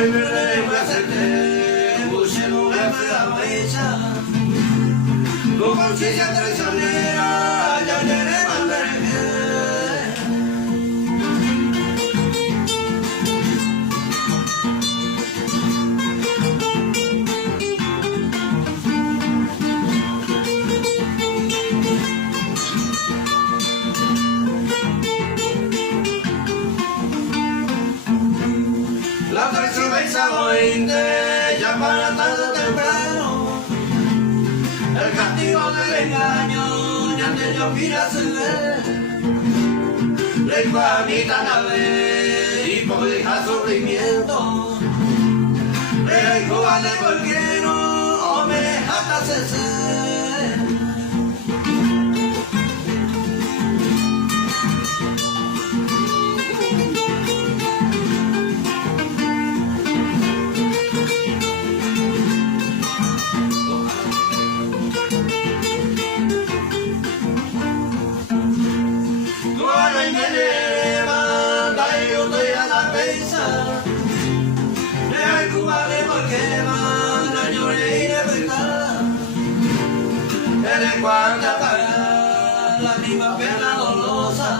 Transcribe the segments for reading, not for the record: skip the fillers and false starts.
Hoy veré que hacerte, busque no me da fecha. Tu conciencia traicionera, ya tiene mandaré. La traición del sábado 20, ya para tarde o temprano. El castigo del engaño, ya te yo mira se ve. Lengua mitad a ver, y por dejar sufrimiento. Le dijo vale porque no, me dejaste ser. Cuando apaga la misma pena dolorosa,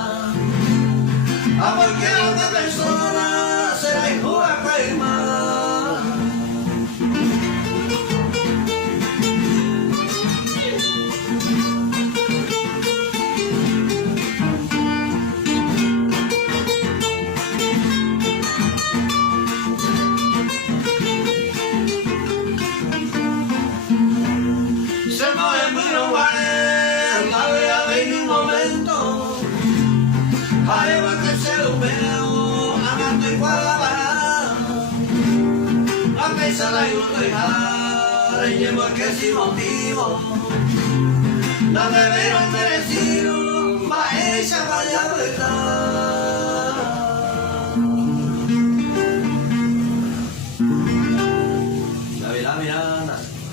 a cualquier otra persona se la injuria caima. A la ayuda y llevo que sin motivo no me veo